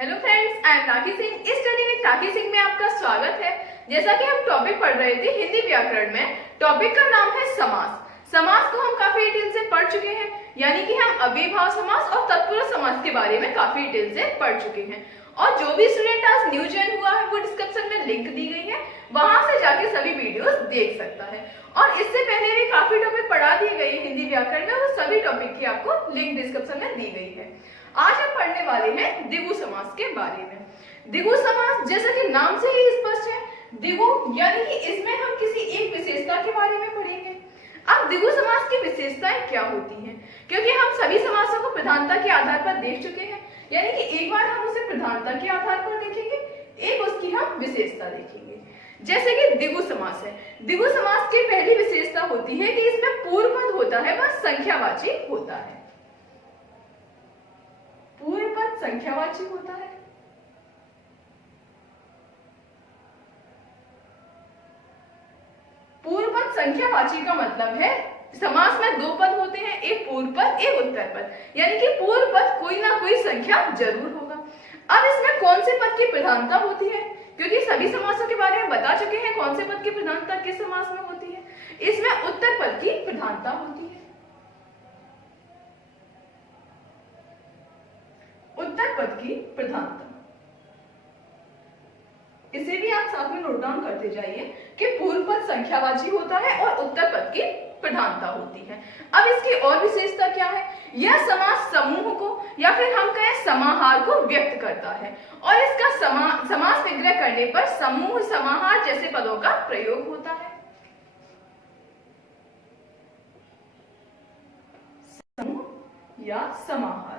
Hello friends, I am राखी सिंह। इस study with राखी सिंह में आपका स्वागत है। जैसा कि हम टॉपिक पढ़ रहे थे हिंदी व्याकरण में, टॉपिक का नाम है समास। समास को हम काफी डिटेल से पढ़ चुके हैं, यानी कि हम अव्ययीभाव समास और तत्पुरुष समास के बारे में काफी डिटेल से पढ़ चुके हैं। और जो भी स्टूडेंट आज न्यू ज्वाइन हुआ है वो डिस्क्रिप्शन में लिंक दी गई है, वहां से जाके सभी वीडियोस देख सकता है। और इससे पहले भी काफी टॉपिक पढ़ा दिए गए हैं हिंदी व्याकरण में, वो सभी टॉपिक की आपको लिंक डिस्क्रिप्शन में दी गई है। आज हम पढ़ने वाले हैं द्विगु समास के बारे में। द्विगु समास जैसा कि नाम से ही स्पष्ट है, द्विगु यानी कि इसमें हम किसी एक विशेषता के बारे में पढ़ेंगे। अब द्विगु समास की विशेषताएं क्या होती हैं? क्योंकि हम सभी समासों को प्रधानता के आधार पर देख चुके हैं, यानी कि एक बार हम उसे प्रधानता के आधार पर देखेंगे, एक उसकी हम विशेषता देखेंगे। जैसे कि द्विगु समास है, द्विगु समास की पहली विशेषता होती है कि इसमें पूर्व पद होता है वह संख्यावाची होता है। पूर्व पद संख्यावाची होता है। पूर्व पद संख्यावाची का मतलब है समास में दो पद होते हैं, एक पूर्व पद एक उत्तर पद, यानी कि पूर्व पद कोई ना कोई संख्या जरूर होगा। अब इसमें कौन से पद की प्रधानता होती है? क्योंकि सभी समासों के बारे में बता चुके हैं कौन से पद की प्रधानता किस समास में होती है। इसमें उत्तर पद की प्रधानता होती है। उत्तर पद की प्रधानता, इसे भी आप साथ में नोट डाउन करते जाइए कि पूर्व पद संख्यावाची होता है और उत्तर पद की प्रधानता होती है। अब इसकी और विशेषता क्या है? यह समास समूह को या फिर हम कहें समाहार को व्यक्त करता है, और इसका समास विग्रह करने पर समूह समाहार जैसे पदों का प्रयोग होता है। समूह या समाहार,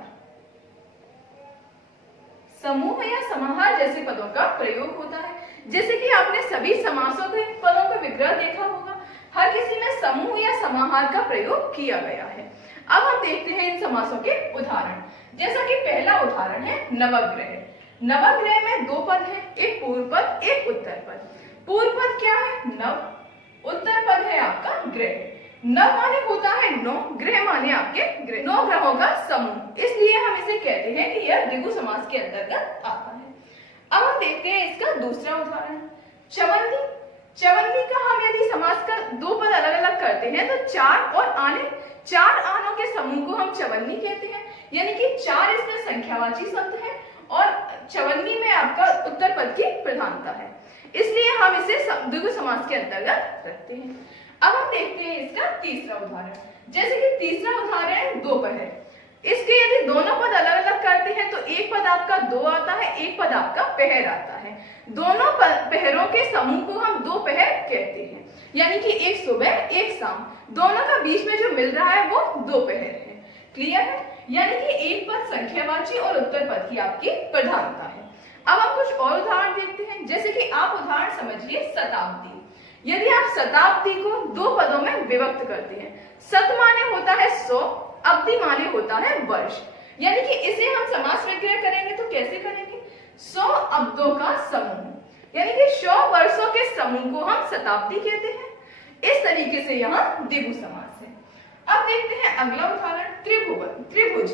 समूह या समाहार जैसे पदों का प्रयोग होता है। जैसे कि आपने सभी समासों के पदों का विग्रह देखा होगा, हर किसी में समूह या समाहार का प्रयोग किया गया है। अब हम देखते हैं इन समासों के उदाहरण। जैसा कि पहला उदाहरण है नवग्रह। नवग्रह में दो पद हैं, एक पूर्व पद एक उत्तर पद। पूर्व पद क्या है? नव। उत्तर पद है आपका ग्रह। नव माने होता है नौ, ग्रह माने आपके ग्रह, नौ ग्रहों का समूह, इसलिए हम इसे कहते हैं कि यह द्विगु समास के अंतर्गत आता है। अब हम देखते हैं इसका दूसरा उदाहरण, चवन्नी। चवन्नी का हम यदि समास का दो पद अलग अलग करते हैं तो चार और आने, चार आनों के समूह को हम चवन्नी कहते हैं, यानी कि चार इसमें संख्यावाची शब्द है और चवन्नी में आपका उत्तर पद की प्रधानता है, इसलिए हम इसे द्विगु समास के अंतर्गत रखते हैं। अब हम देखते हैं इसका तीसरा उदाहरण। जैसे कि तीसरा उदाहरण है दोपहर। इसके यदि दोनों पद अलग अलग करते हैं तो एक पद आपका दो आता है, एक पद आपका पहर आता है। दोनों पहरों के समूह को हम दोपहर कहते हैं, यानी कि एक सुबह एक शाम, दोनों का बीच में जो मिल रहा है वो दोपहर है। क्लियर है? यानी कि एक पद संख्यावाची और उत्तर पद की आपकी प्रधानता है। अब हम कुछ और उदाहरण देखते हैं। जैसे कि आप उदाहरण समझिए शताब्दी। यदि आप शताब्दी को दो पदों में विभक्त करते हैं, शत माने होता है 100, अब्दी माने होता है वर्ष, यानी कि इसे हम समास विग्रह करेंगे तो कैसे करेंगे? 100 अब्दों का समूह, यानी कि 100 वर्षों के समूह को हम शताब्दी कहते हैं। इस तरीके से यहाँ द्विगु समास है। अब देखते हैं अगला उदाहरण, त्रिभुज।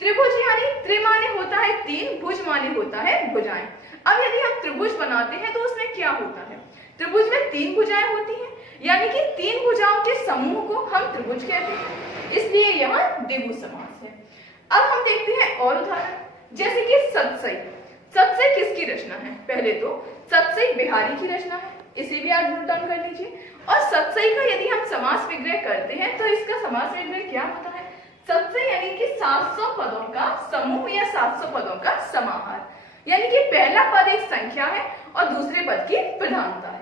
त्रिभुज यानी त्रि माने होता है तीन, भुज माने होता है भुजाएं। अब यदि हम त्रिभुज बनाते हैं तो उसमें क्या होता है? त्रिभुज में तीन भुजाएं होती हैं, यानी कि तीन भुजाओं के समूह को हम त्रिभुज कहते हैं, इसलिए यहाँ द्विगु समास है। अब हम देखते हैं और उदाहरण, जैसे कि सतसई। सतसई किसकी रचना है? पहले तो सतसई बिहारी की रचना है, इसे भी आप नोट डाउन कर लीजिए। और सतसई का यदि हम समास विग्रह करते हैं तो इसका समास विग्रह क्या होता है? सतसई यानी कि 700 पदों का समूह या 700 पदों का समाहार, यानी कि पहला पद एक संख्या है और दूसरे पद की प्रधानता है।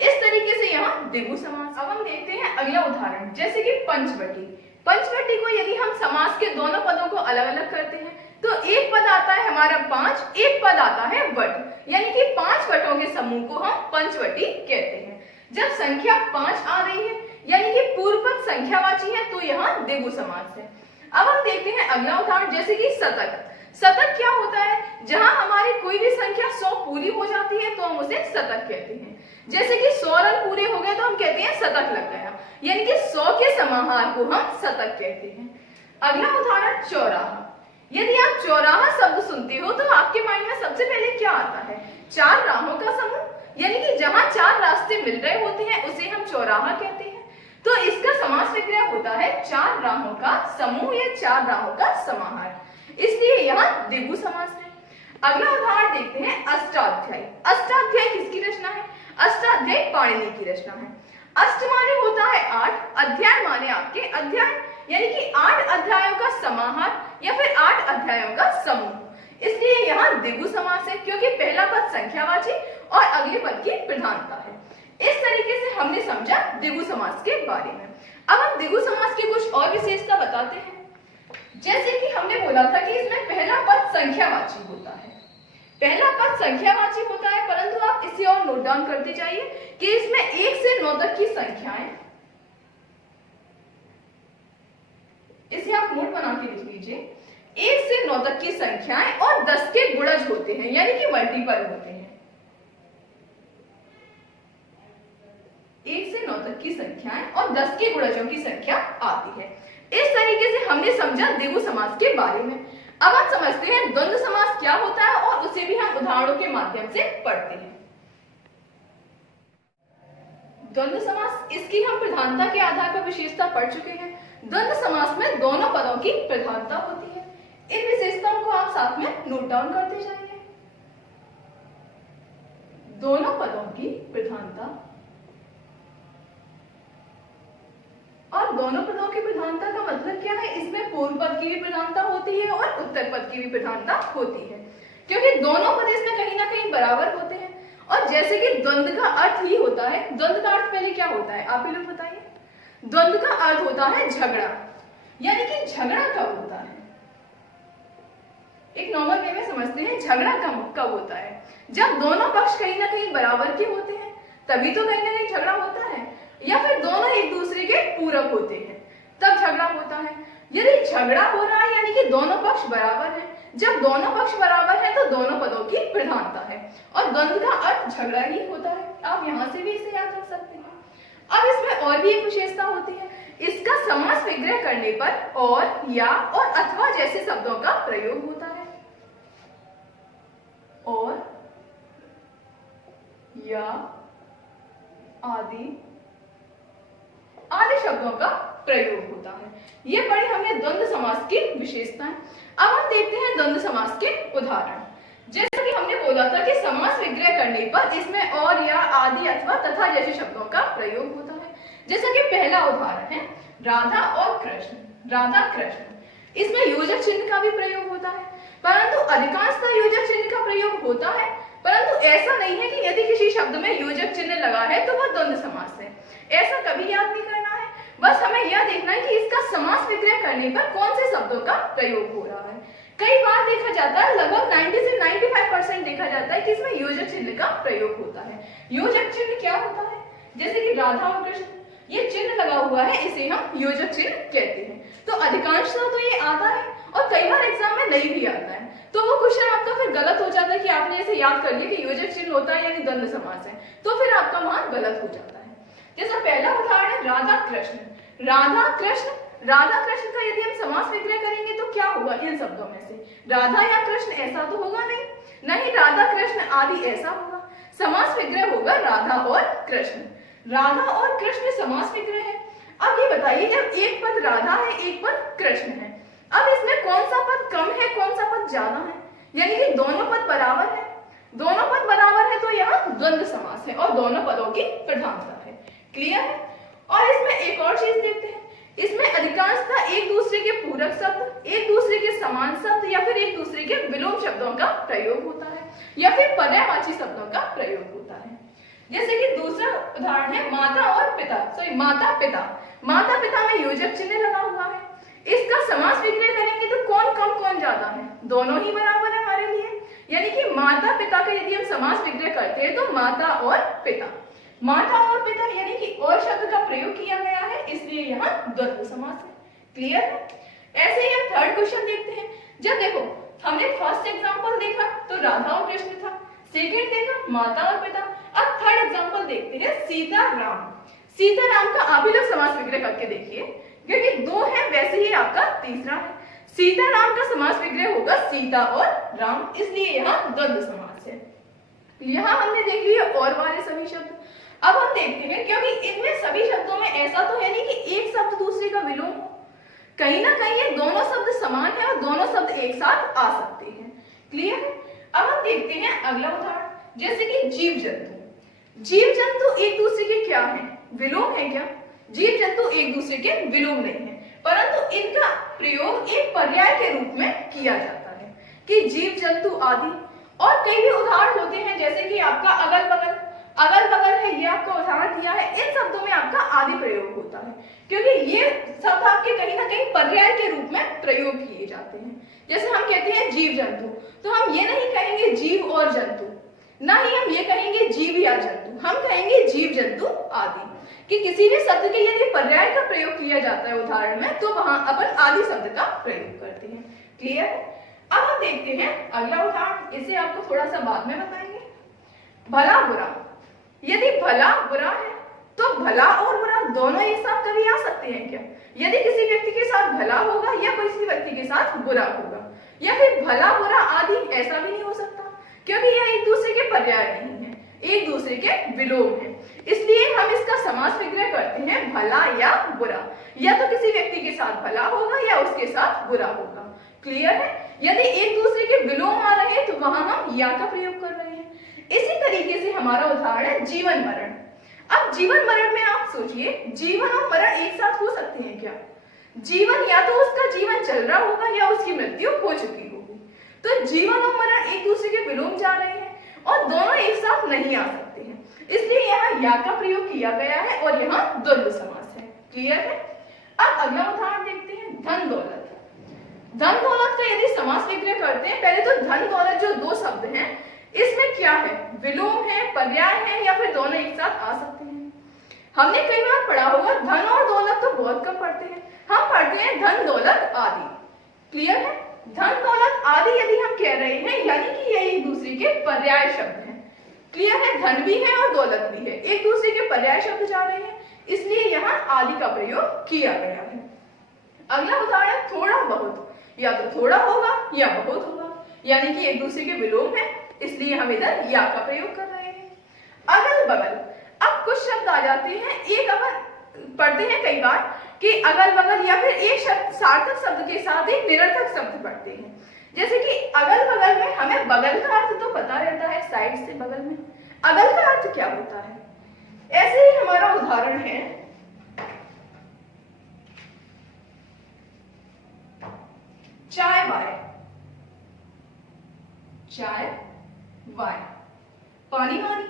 इस तरीके से यहाँ द्विगु समास। अब हम देखते हैं अगला उदाहरण, जैसे कि पंचवटी। पंचवटी को यदि हम समास के दोनों पदों को अलग अलग करते हैं तो एक पद आता है हमारा 5, एक पद आता है वट, यानी कि 5 वटों के समूह को हम पंचवटी कहते हैं। जब संख्या 5 आ रही है, यानी कि पूर्व पद संख्यावाची है, तो यहाँ द्विगु समास है। अब हम देखते हैं अगला उदाहरण, जैसे कि शतक। शतक क्या होता है? जहां हमारी कोई भी संख्या 100 पूरी हो जाती है तो हम उसे शतक कहते हैं। जैसे कि 100 रन पूरे हो गए तो हम कहते हैं शतक लग गया, यानी कि 100 के समाहार को हम शतक कहते हैं। अगला उदाहरण चौराहा। यदि आप चौराहा शब्द सुनते हो तो आपके माइंड में सबसे पहले क्या आता है? चार राहों का समूह, यानी कि जहां चार रास्ते मिल रहे होते हैं उसे हम चौराहा कहते हैं। तो इसका समास विग्रह होता है चार राहों का समूह या चार राहों का समाहार, इसलिए यहाँ द्विगु समास है। अगला उदाहरण देखते हैं अष्टाध्यायी। अष्टाध्यायी किसकी रचना है? अष्टाध्यायी पाणिनि की रचना है। अष्ट माने होता है 8, अध्याय माने आपके अध्याय, यानी कि 8 अध्यायों का समाहार या फिर 8 अध्यायों का समूह, इसलिए यहाँ द्विगु समास है क्योंकि पहला पद संख्यावाची और अगले पद की प्रधानता है। इस तरीके से हमने समझा द्विगु समास के बारे में। अब हम द्विगु समास की कुछ और विशेषता बताते हैं। जैसे कि हमने बोला था कि इसमें पहला पद संख्यावाची होता है, पहला पद संख्यावाची होता है, परंतु आप इसे और नोट डाउन करते जाइए कि इसमें 1 से 9 तक की संख्याएं, इसे आप नोट बना के लिख लीजिए, 1 से 9 तक की संख्याएं और 10 के गुणज होते हैं, यानी कि मल्टीपल होते हैं। 1 से 9 तक की संख्याएं और 10 के गुणजों की संख्या आती है। इस तरीके से हमने समझा द्विगु समास के बारे में। अब हम समझते हैं द्वंद्व समास क्या होता है और उसे भी हम उदाहरणों के माध्यम से पढ़ते हैं। द्वंद्व समास, इसकी हम प्रधानता के आधार पर विशेषता पढ़ चुके हैं। द्वंद्व समास में दोनों पदों की प्रधानता होती है। इन विशेषताओं को आप साथ में नोट डाउन करते जाइए। दोनों पदों की प्रधानता, और दोनों पदों की प्रधानता का मतलब क्या है? इसमें पूर्व पद की भी प्रधानता होती है और उत्तर पद की भी प्रधानता होती है, क्योंकि दोनों पद इसमें कहीं ना कहीं बराबर होते हैं। और जैसे कि द्वंद्व का अर्थ ही होता है, द्वंद्व का अर्थ पहले क्या होता है आप ही लोग बताइए? द्वंद्व का अर्थ होता है झगड़ा, यानी कि झगड़ा कब होता है? एक नॉर्मल वे में समझते हैं, झगड़ा कब होता है? जब दोनों पक्ष कहीं ना कहीं बराबर के होते हैं, तभी तो कहीं ना कहीं झगड़ा होता है, या फिर दोनों एक दूसरे के पूरक होते हैं तब झगड़ा होता है। यदि झगड़ा हो रहा है यानी कि दोनों पक्ष बराबर हैं, जब दोनों पक्ष बराबर हैं तो दोनों पदों की प्रधानता है, और द्वंद्व का अर्थ झगड़ा ही होता है। आप यहां से भी इसे याद रख सकते हैं। अब इसमें और भी एक विशेषता होती है, इसका समास विग्रह करने पर और, या और अथवा जैसे शब्दों का प्रयोग होता है। और, या, आदि शब्दों का प्रयोग होता है। ये पढ़ी हमने द्वंद्व समास की विशेषताएं। अब हम देखते हैं द्वंद्व समास के उदाहरण। जैसा कि हमने बोला था कि समास विग्रह करने पर इसमें और, या, आदि, अथवा, तथा जैसे शब्दों का प्रयोग होता है। जैसा कि पहला उदाहरण है राधा और कृष्ण। राधा कृष्ण, इसमें योजक चिन्ह का भी प्रयोग होता है, परंतु अधिकांशतः योजक चिन्ह का प्रयोग होता है, परंतु ऐसा नहीं है कि यदि किसी शब्द में योजक चिन्ह लगा है तो वह द्वंद्व समास है। ऐसा कभी याद नहीं करना है, बस हमें यह देखना है कि इसका समास विग्रह करने पर कौन से शब्दों का प्रयोग हो रहा है। कई बार देखा जाता है, लगभग 90 से 95% देखा जाता है कि इसमें योजक चिन्ह का प्रयोग होता है। योजक चिन्ह क्या होता है? जैसे कि राधा और कृष्ण, ये चिन्ह लगा हुआ है, इसे हम योजक चिन्ह कहते हैं। तो अधिकांशतः तो ये आता है और कई बार एग्जाम में नहीं भी आता है, तो वो क्वेश्चन आपका फिर गलत हो जाता है कि आपने ऐसे याद कर लिया कि योजक चिन्ह होता है यानी द्वंद्व समास है, तो फिर आपका वहां गलत हो जाता है। जैसा पहला उदाहरण है राधा कृष्ण। राधा कृष्ण, राधा कृष्ण का यदि हम समास विग्रह करेंगे तो क्या होगा? इन शब्दों में से राधा या कृष्ण ऐसा तो होगा नहीं, नहीं राधा कृष्ण आदि ऐसा होगा। समास विग्रह होगा राधा और कृष्ण। राधा और कृष्ण समास विग्रह है। अब ये बताइए, जब एक पद राधा है एक पद कृष्ण है, अब इसमें कौन सा पद कम है कौन सा पद ज्यादा है? यानी कि दोनों पद बराबर है। दोनों पद बराबर है तो यहाँ द्वंद्व समास है और दोनों पदों की प्रधानता है। क्लियर है? और इसमें एक और चीज देखते हैं, इसमें अधिकांशतः एक दूसरे के पूरक शब्द, एक दूसरे के समान शब्द या फिर एक दूसरे के विलोम शब्दों का प्रयोग होता है या फिर पर्यायवाची शब्दों का प्रयोग होता है। जैसे कि दूसरा उदाहरण है माता और पिता, माता पिता। माता पिता में योजक चिन्ह लगा हुआ है, इसका समास विग्रह करेंगे तो कौन कम कौन ज्यादा है? दोनों ही बराबर है हमारे लिए, यानी कि माता पिता का यदि हम समास विग्रह करते हैं तो माता और पिता। माता और पिता यानी कि और शब्द का प्रयोग किया गया है, इसलिए यहाँ द्वंद्व समास है। क्लियर है? ऐसे ही हम थर्ड क्वेश्चन देखते हैं। जब देखो हमने फर्स्ट एग्जांपल देखा तो राधा और कृष्ण था, सेकंड देखा माता और पिता, अब थर्ड एग्जांपल देखते हैं सीता राम। सीता राम का आप ही लोग समास विग्रह करके देखिए, क्योंकि दो है वैसे ही आपका तीसरा है। सीताराम का समास विग्रह होगा सीता और राम, इसलिए यहाँ द्वंद्व समास है। यहाँ हमने देख लिया और वाले सभी शब्द। अब हम देखते हैं, क्योंकि इनमें सभी शब्दों में ऐसा तो है नहीं कि एक शब्द दूसरे का विलोम हो, कहीं ना कहीं ये दोनों शब्द समान है और दोनों शब्द एक साथ आ सकते हैं। क्लियर है? अब हम देखते हैं अगला उदाहरण, जैसे कि जीव जंतु। जीव जंतु एक दूसरे के क्या है? विलोम है क्या? जीव जंतु एक दूसरे के विलोम नहीं है, परंतु इनका प्रयोग एक पर्याय के रूप में किया जाता है कि जीव जंतु आदि। और कई भी उदाहरण होते हैं, जैसे कि आपका अगल बगल, अगल बगल है, ये आपका उदाहरण दिया है। इन शब्दों में आपका आदि प्रयोग होता है, क्योंकि ये शब्द आपके कहीं ना कहीं पर्याय के रूप में प्रयोग किए जाते हैं। जैसे हम कहते हैं जीव जंतु, तो हम ये नहीं कहेंगे जीव और जंतु, ना ही हम ये कहेंगे जीव या जंतु, हम कहेंगे जीव जंतु आदि। कि किसी भी शब्द के यदि पर्याय का प्रयोग किया जाता है उदाहरण में, तो वहां अपन आदि शब्द का प्रयोग करते हैं। क्लियर है? अब हम देखते हैं अगला उदाहरण, इसे आपको थोड़ा सा बाद में बताएंगे। भला बुरा। यदि भला बुरा है तो भला और बुरा दोनों एक साथ कभी आ सकते हैं क्या? यदि किसी व्यक्ति के साथ भला होगा या किसी व्यक्ति के साथ बुरा होगा, या फिर भला बुरा आदि, ऐसा भी नहीं हो सकता, क्योंकि यह एक दूसरे के पर्याय नहीं है, एक दूसरे के विलोम है। इसलिए हम इसका समास विग्रह करते हैं भला या बुरा, या तो किसी व्यक्ति के साथ भला होगा या उसके साथ बुरा होगा। क्लियर है? यदि एक दूसरे के विलोम आ रहे हैं तो वहां हम या का प्रयोग कर रहे हैं। इसी तरीके से हमारा उदाहरण है जीवन मरण। अब जीवन मरण में आप सोचिए, जीवन और मरण एक साथ हो सकते हैं क्या? जीवन या तो उसका जीवन चल रहा होगा या उसकी मृत्यु हो चुकी होगी, तो जीवन और मरण एक दूसरे के विलोम जा रहे हैं और दोनों एक साथ नहीं आ सकते हैं, इसलिए यहाँ या का प्रयोग किया गया है और यहाँ द्वंद्व समास है। क्लियर है? अब अगला उदाहरण देखते हैं, धन दौलत। धन दौलत का यदि समास विग्रह करते हैं, पहले तो धन दौलत जो दो शब्द हैं, इसमें क्या है? विलोम है, पर्याय है, या फिर दोनों एक साथ आ सकते हैं। हमने कई बार पढ़ा होगा, धन और दौलत तो बहुत कम पढ़ते हैं, हम पढ़ते हैं धन दौलत आदि। क्लियर है? धन दौलत आदि यदि हम कह रहे हैं, यानी कि ये एक दूसरे के पर्याय शब्द हैं। क्लियर है? धन भी है और दौलत भी है, एक दूसरे के पर्याय शब्द जा रहे हैं, इसलिए यहाँ आदि का प्रयोग किया गया है। अगला उदाहरण, थोड़ा बहुत। या तो थोड़ा होगा या बहुत होगा, यानी कि एक दूसरे के विलोम है, इसलिए हम इधर या का प्रयोग कर रहे हैं। अगल बगल। अब कुछ शब्द आ जाते हैं, एक अपन पढ़ते हैं कई बार कि अगल बगल, या फिर एक शब्द सार्थक शब्द के साथ एक निरर्थक शब्द पढ़ते हैं। जैसे कि अगल बगल में हमें बगल का अर्थ तो पता रहता है, साइड से बगल में, अगल का अर्थ क्या होता है? ऐसे ही हमारा उदाहरण है, चाय वाय। चाय वाय, पानी वानी,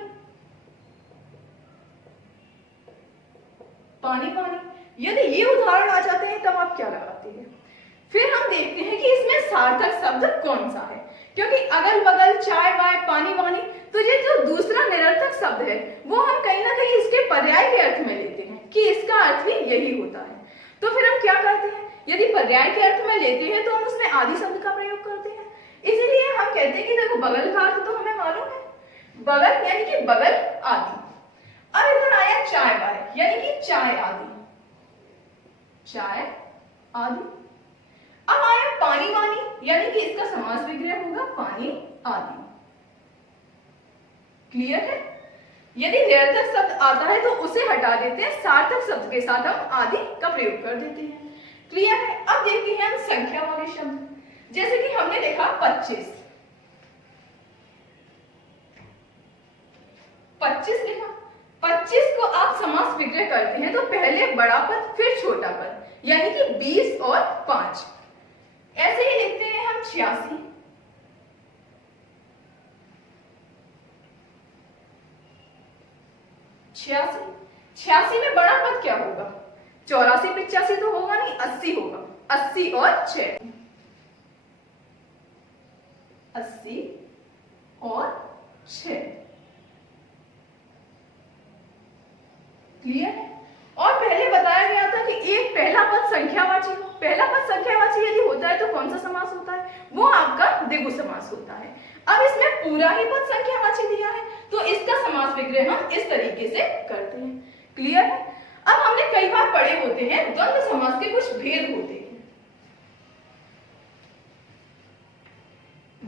पानी पानी। यदि ये उदाहरण आ जाते हैं तब आप क्या लगाते हैं? फिर हम देखते हैं कि इसमें सार्थक शब्द कौन सा है, क्योंकि अगल बगल, चाय वाय, पानी वानी, तो ये जो दूसरा निरर्थक शब्द है वो हम कहीं ना कहीं इसके पर्याय के अर्थ में लेते हैं कि इसका अर्थ भी यही होता है। तो फिर हम क्या करते हैं? यदि पर्याय के अर्थ में लेते हैं तो हम उसमें आदि शब्द का प्रयोग करते हैं। इसीलिए हम कहते हैं कि देखो, बगल का अर्थ तो हमें मालूम है, बगल यानी कि बगल आदि। अब इधर आया चाय वाय, यानी कि चाय आदि, चाय आदि। अब आया पानी वानी, यानी कि इसका समास विग्रह होगा पानी आदि। क्लियर है? यदि निरर्थक शब्द आता है तो उसे हटा देते हैं, सार्थक शब्द के साथ हम आदि का प्रयोग कर देते हैं। क्लियर है? अब देखते हैं हम संख्या वाले शब्द, जैसे कि हमने देखा 25। 25 लिखा, 25 को आप समास विग्रह करते हैं तो पहले बड़ा पद फिर छोटा पद, यानी कि 20 और 5। ऐसे ही लिखते हैं हम 86। 86 में बड़ा पद क्या होगा? 84 85 तो होगा नहीं, 80 होगा, 80 और 6, 80 और 6। क्लियर है? और पहले बताया गया था कि एक पहला पद संख्यावाची हो। पहला पद संख्यावाची यदि होता है तो कौन सा समास होता है? वो आपका द्विगु समास होता है। अब इसमें पूरा ही पद संख्यावाची दिया है तो इसका समास विग्रह हम इस तरीके से करते हैं। क्लियर है? अब हमने कई बार पढ़े होते हैं द्वंद्व समास के कुछ भेद होते हैं।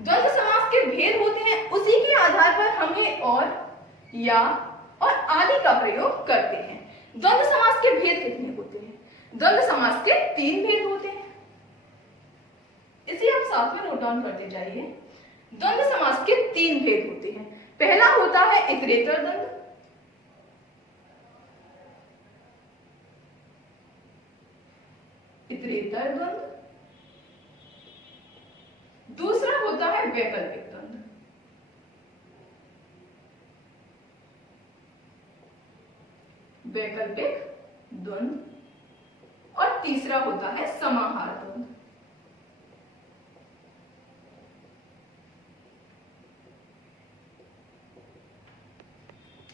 द्वंद्व समास के भेद होते हैं, उसी के आधार पर हमें और, या और आदि का प्रयोग करते हैं। द्वंद्व समास के भेद कितने होते हैं? द्वंद्व समास के 3 भेद होते हैं, इसे आप साथ में नोट डाउन करते जाइए। द्वंद्व समास के 3 भेद होते हैं। पहला होता है इतरेतर द्वंद्व, इतरेतर द्वंद्व। दूसरा होता है वैकल्पिक द्वंद्व, वैकल्पिक द्वंद्व। और तीसरा होता है समाहार द्वंद्व।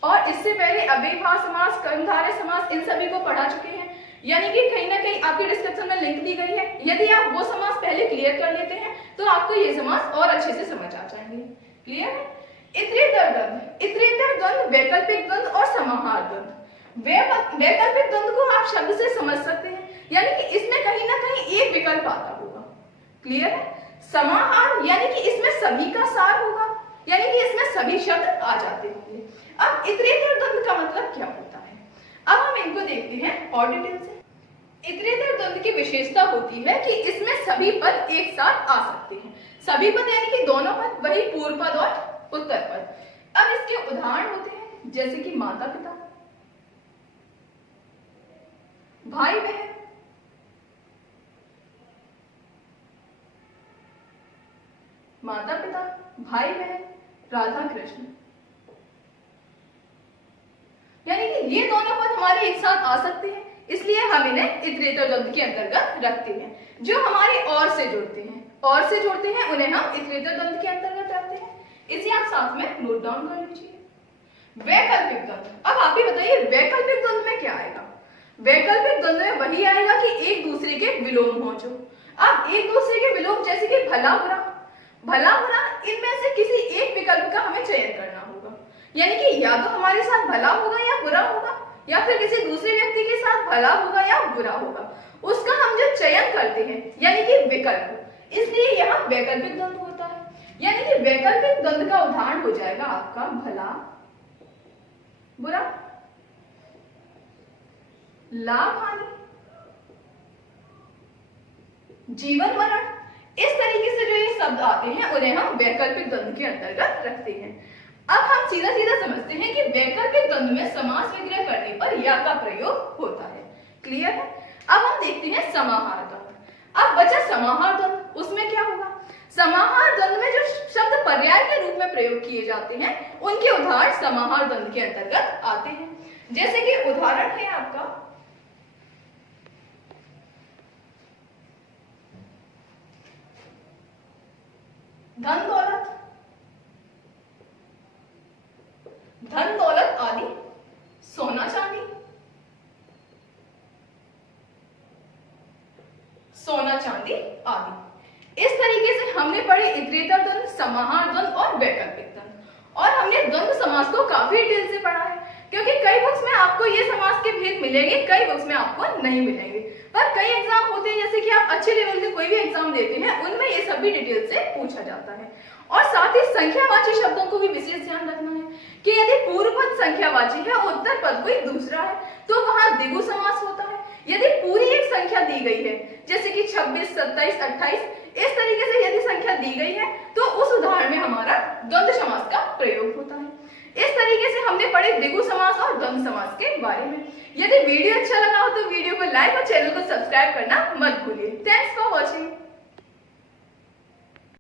और इससे पहले अव्ययभाव समास, कर्मधारय समास, इन सभी को पढ़ा चुके हैं, यानी कि कहीं ना कहीं आपके डिस्क्रिप्शन में लिंक दी गई है। यदि आप वो समास पहले क्लियर कर लेते हैं तो आपको ये समास और अच्छे से समझ आ जाएंगे। क्लियर है? इतरेतर द्वंद्व, इतरेतर द्वंद्व, वैकल्पिक द्वंद्व और समाहार द्वंद्व। वैकल्पिक द्वंद्व को आप शब्द से समझ सकते हैं, यानी कि इसमें कहीं ना कहीं एक विकल्प आता होगा। क्लियर है? समाहार यानी कि इसमें सभी का सार होगा, यानी कि इसमें सभी शब्द आ जाते होंगे। अब इतरेतर द्वंद्व का मतलब क्या होता है, अब हम इनको देखते हैं और डिटेल से। इतरेतर द्वंद्व की विशेषता होती है कि इसमें सभी पद एक साथ आ सकते हैं। सभी पद यानी कि दोनों पद, वही पूर्व पद और उत्तर पद। अब इसके उदाहरण होते हैं जैसे कि माता पिता, भाई बहन, माता पिता, भाई बहन, राधा कृष्ण। यानी कि ये दोनों पद हमारे एक साथ आ सकते हैं, इसलिए हम इन्हें इतरेतर द्वंद्व के अंतर्गत रखते हैं। जो हमारे और से जुड़ते हैं, और से जुड़ते हैं, उन्हें हम इतरेतर द्वंद्व के अंतर्गत रखते हैं। इसे आप साथ में नोट डाउन कर लीजिए। वैकल्पिक द्वंद्व, अब आप ही बताइए वैकल्पिक द्वंद्व में क्या आएगा? वैकल्पिक द्वंद्व में वही आएगा कि एक दूसरे के विलोम हो। जो अब एक दूसरे के विलोम जैसे कि भला बुरा, भला बुरा, इनमें से किसी एक विकल्प का हमें चयन करना होगा, यानी कि या तो हमारे साथ भला होगा या बुरा होगा, या फिर किसी दूसरे व्यक्ति के साथ भला होगा या बुरा होगा, उसका हम जो चयन करते हैं यानी कि विकल्प, इसलिए यहाँ वैकल्पिक द्वंद्व होता है। यानी कि वैकल्पिक द्वंद्व का उदाहरण हो जाएगा आपका भला बुरा, लाभ हानि, जीवन मरण। इस तरीके से जो ये शब्द आते हैं उन्हें हम वैकल्पिक द्वंद्व के अंतर्गत रखते हैं। अब हम सीधा सीधा समझते हैं कि वैकल्पिक द्वंद्व में समास विग्रह करने पर या का प्रयोग होता है। क्लियर है? अब हम देखते हैं समाहार द्वंद्व। अब बचा समाहार द्वंद्व, उसमें क्या होगा? समाहार द्वंद्व में जो शब्द पर्याय के रूप में प्रयोग किए जाते हैं उनके उदाहरण समाहार द्वंद्व के अंतर्गत आते हैं। जैसे कि उदाहरण है आपका धन दौलत, धन दौलत आदि, सोना चांदी, सोना चांदी आदि। इस तरीके से हमने पढ़े इतरेतर द्वंद्व, समाहार द्वंद्व और वैकल्पिक द्वंद्व। और हमने द्वंद्व समास को काफी डिटेल से पढ़ा है, क्योंकि कई बुक्स में आपको ये समास के भेद मिलेंगे, कई बुक्स में आपको नहीं मिलेंगे। पर कई एग्जाम होते हैं जैसे कि आप अच्छे लेवल के कोई भी एग्जाम देते हैं, उनमें ये सभी डिटेल से पूछा जाता है। और साथ ही संख्यावाची शब्दों को भी विशेष ध्यान रखना है कि यदि पूर्व पद संख्यावाची है, उत्तर पद कोई दूसरा है, तो वहां द्विगु समास होता है। यदि पूरी एक संख्या दी गई है जैसे कि 26, 27, 28, इस तरीके से यदि संख्या दी गई है तो उस उदाहरण में हमारा द्वंद्व समास का प्रयोग होता है। इस तरीके से हमने पढ़े द्विगु समास और द्वंद्व समास के बारे में। यदि वीडियो अच्छा लगा हो तो वीडियो को लाइक और चैनल को सब्सक्राइब करना मत भूलिए। Thanks for watching.